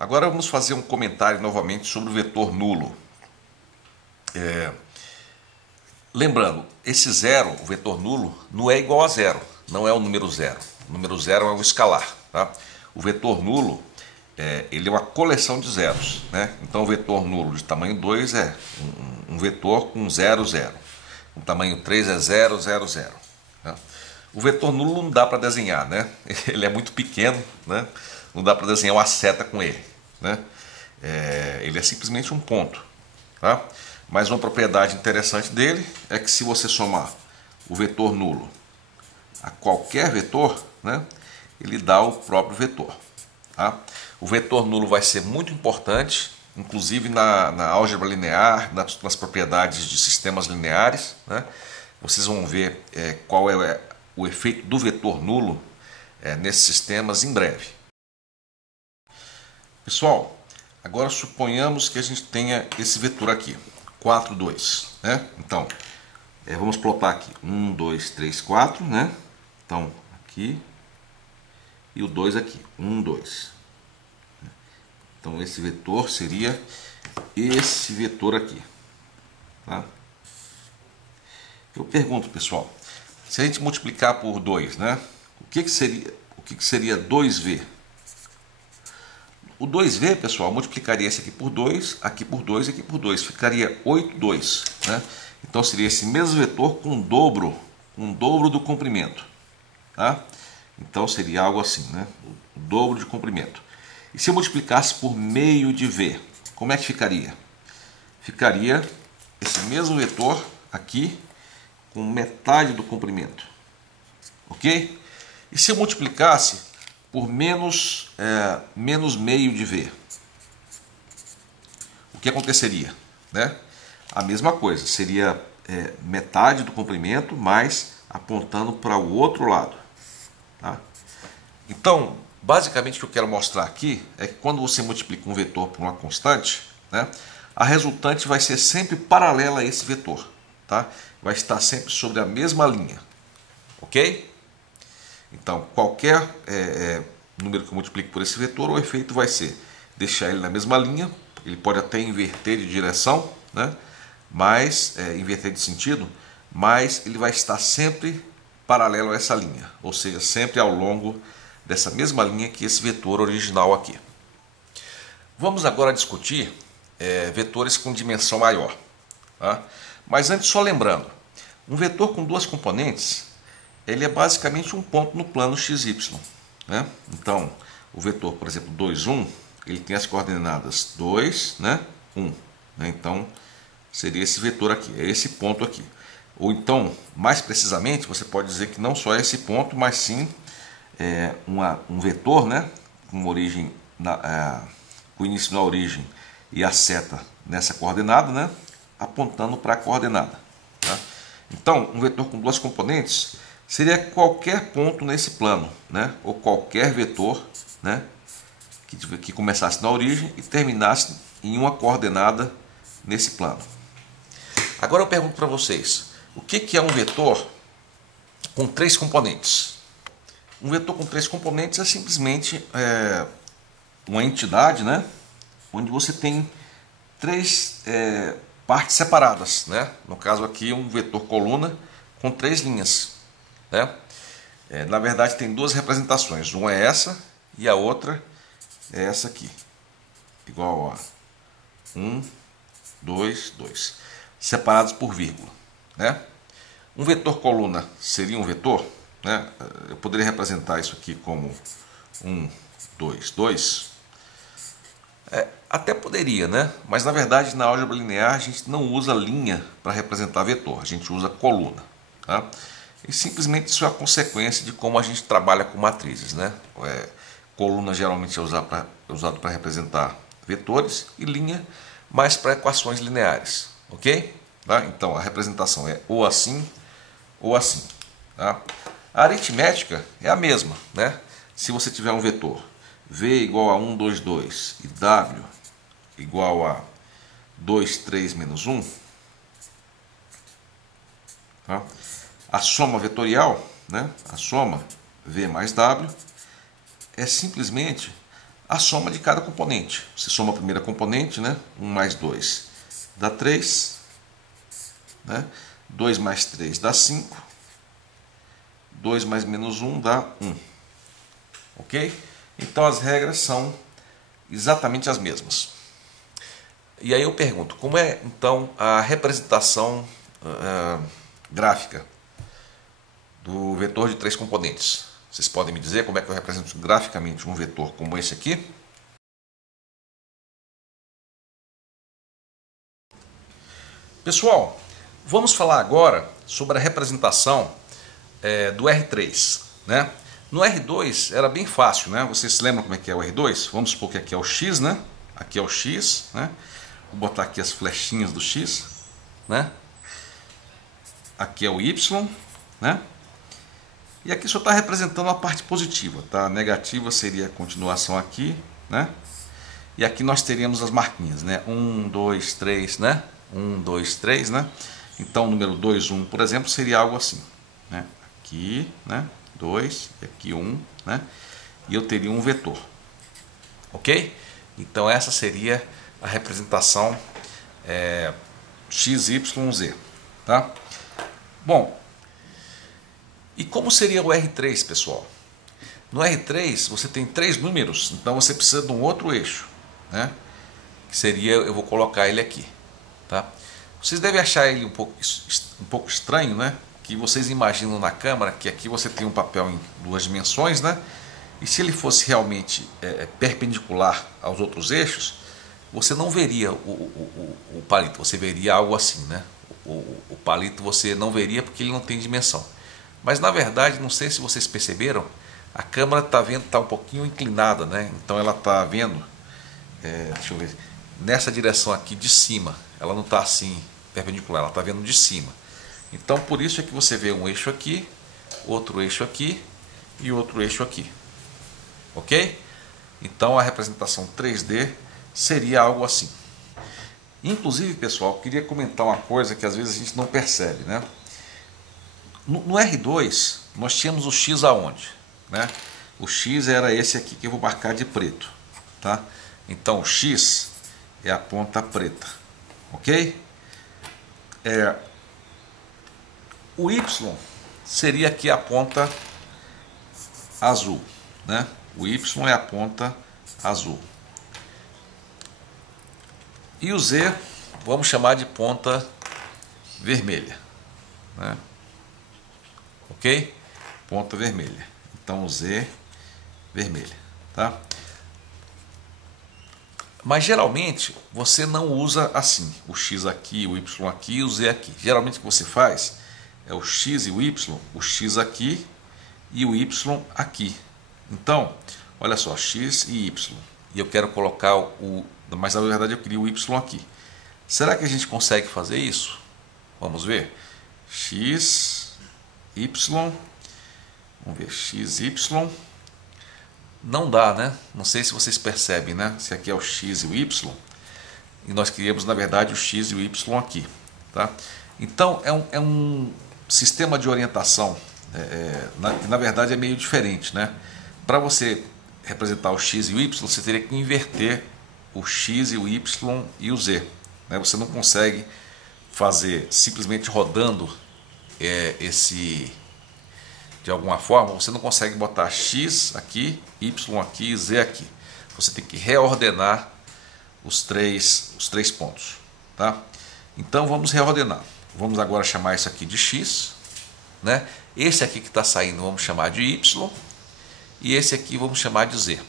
Agora vamos fazer um comentário novamente sobre o vetor nulo. Lembrando, esse zero, o vetor nulo, não é igual a zero, não é o número zero. O número zero é um escalar. Tá? O vetor nulo ele é uma coleção de zeros. Né? Então o vetor nulo de tamanho 2 é um vetor com 0, 0. O tamanho 3 é 0, 0, 0. Tá? O vetor nulo não dá para desenhar, né? Ele é muito pequeno, né? Não dá para desenhar uma seta com ele. Né? Ele é simplesmente um ponto. Tá? Mas uma propriedade interessante dele é que se você somar o vetor nulo a qualquer vetor, né, ele dá o próprio vetor. Tá? O vetor nulo vai ser muito importante, inclusive na álgebra linear, nas propriedades de sistemas lineares. Né? Vocês vão ver qual é o efeito do vetor nulo nesses sistemas em breve. Pessoal, agora suponhamos que a gente tenha esse vetor aqui, 4, 2. Né? Então, vamos plotar aqui 1, 2, 3, 4. Né? Então, aqui e o 2 aqui, 1, 2. Então, esse vetor seria esse vetor aqui. Tá? Eu pergunto, pessoal, se a gente multiplicar por 2, né? O que seria 2V? O 2V, pessoal, multiplicaria esse aqui por 2, aqui por 2 e aqui por 2. Ficaria 8, 2. Né? Então seria esse mesmo vetor com o dobro do comprimento. Tá? Então seria algo assim, né? O dobro de comprimento. E se eu multiplicasse por meio de V, como é que ficaria? Ficaria esse mesmo vetor aqui com metade do comprimento. Ok? E se eu multiplicasse por menos meio de V, o que aconteceria? Né? A mesma coisa, seria metade do comprimento, mas apontando para o outro lado. Tá? Então, basicamente o que eu quero mostrar aqui é que quando você multiplica um vetor por uma constante, né, a resultante vai ser sempre paralela a esse vetor. Tá? Vai estar sempre sobre a mesma linha. Ok? Então, qualquer número que eu multiplique por esse vetor, o efeito vai ser deixar ele na mesma linha. Ele pode até inverter de direção, né? Mas inverter de sentido, mas ele vai estar sempre paralelo a essa linha, ou seja, sempre ao longo dessa mesma linha que esse vetor original aqui. Vamos agora discutir vetores com dimensão maior. Tá? Mas antes, só lembrando, um vetor com duas componentes, ele é basicamente um ponto no plano XY. Né? Então, o vetor, por exemplo, 2, 1, ele tem as coordenadas 2, né, 1. Né? Então, seria esse vetor aqui, é esse ponto aqui. Ou então, mais precisamente, você pode dizer que não só é esse ponto, mas sim um vetor, né, com origem com início na origem e a seta nessa coordenada, né, apontando para a coordenada. Tá? Então, um vetor com duas componentes seria qualquer ponto nesse plano, né, ou qualquer vetor, né, que começasse na origem e terminasse em uma coordenada nesse plano. Agora eu pergunto para vocês, o que é um vetor com três componentes? Um vetor com três componentes é simplesmente uma entidade, né, onde você tem três partes separadas. Né? No caso aqui, um vetor coluna com três linhas. Né? Na verdade, tem duas representações. Uma é essa e a outra é essa aqui. Igual a 1, 2, 2. Separados por vírgula. Né? Um vetor coluna seria um vetor. Né? Eu poderia representar isso aqui como 1, 2, 2. Até poderia, né? Mas na verdade na álgebra linear a gente não usa linha para representar vetor, a gente usa coluna. Tá? E simplesmente isso é a consequência de como a gente trabalha com matrizes. Né? Coluna geralmente é usado para representar vetores e linha mais para equações lineares. Ok? Tá? Então a representação é ou assim ou assim. Tá? A aritmética é a mesma. Né? Se você tiver um vetor V igual a 1, 2, 2 e W igual a 2, 3, menos 1, tá? A soma vetorial, né? A soma V mais W, é simplesmente a soma de cada componente. Você soma a primeira componente, né? 1 mais 2 dá 3, né? 2 mais 3 dá 5, 2 mais menos 1 dá 1. Ok? Então as regras são exatamente as mesmas. E aí eu pergunto, como é então a representação gráfica do vetor de 3 componentes? Vocês podem me dizer como é que eu represento graficamente um vetor como esse aqui? Pessoal, vamos falar agora sobre a representação do R3, né? No R2 era bem fácil, né? Vocês se lembram como é que é o R2? Vamos supor que aqui é o X, né? Aqui é o X, né? Vou botar aqui as flechinhas do X, né? Aqui é o Y, né? E aqui só está representando a parte positiva, tá? A negativa seria a continuação aqui, né? E aqui nós teríamos as marquinhas, né? 1, 2, 3, né? 1, 2, 3, né? Então o número 2, 1, por exemplo, seria algo assim, né? Aqui, né? 2, aqui 1, né? E eu teria um vetor, ok? Então essa seria a representação x, y, z, tá? Bom, e como seria o R3, pessoal? No R3 você tem 3 números, então você precisa de um outro eixo, né? Que seria, eu vou colocar ele aqui, tá? Vocês devem achar ele um pouco estranho, né? Que vocês imaginam na câmera que aqui você tem um papel em 2 dimensões, né? E se ele fosse realmente perpendicular aos outros eixos, você não veria o palito, você veria algo assim, né? O palito você não veria porque ele não tem dimensão. Mas na verdade, não sei se vocês perceberam, a câmera está um pouquinho inclinada, né? Então ela está vendo, deixa eu ver, nessa direção aqui de cima. Ela não está assim perpendicular, ela está vendo de cima. Então por isso é que você vê um eixo aqui, outro eixo aqui e outro eixo aqui. Ok? Então a representação 3D seria algo assim. Inclusive, pessoal, eu queria comentar uma coisa que às vezes a gente não percebe, né? No R2 nós tínhamos o X aonde, né? O X era esse aqui que eu vou marcar de preto, tá? Então o X é a ponta preta, ok? O Y seria aqui a ponta azul, né? O Y é a ponta azul. E o Z vamos chamar de ponta vermelha, né? Ok? Ponta vermelha. Então o Z vermelha, tá? Mas geralmente você não usa assim, o X aqui, o Y aqui e o Z aqui. Geralmente o que você faz é o X e o Y, o X aqui e o Y aqui. Então, olha só, X e Y. E eu quero colocar mas na verdade eu queria o Y aqui. Será que a gente consegue fazer isso? Vamos ver. X, Y. Vamos ver, X, Y. Não dá, né? Não sei se vocês percebem, né? Se aqui é o X e o Y. E nós queríamos, na verdade, o X e o Y aqui, tá? Então, é um sistema de orientação, na verdade é meio diferente, né? Para você representar o X e o Y, você teria que inverter o X e o Y e o Z, né? Você não consegue fazer simplesmente rodando de alguma forma, você não consegue botar X aqui, Y aqui e Z aqui. Você tem que reordenar os três pontos, tá? Então vamos reordenar. Vamos agora chamar isso aqui de X, né? Esse aqui que está saindo vamos chamar de Y e esse aqui vamos chamar de Z.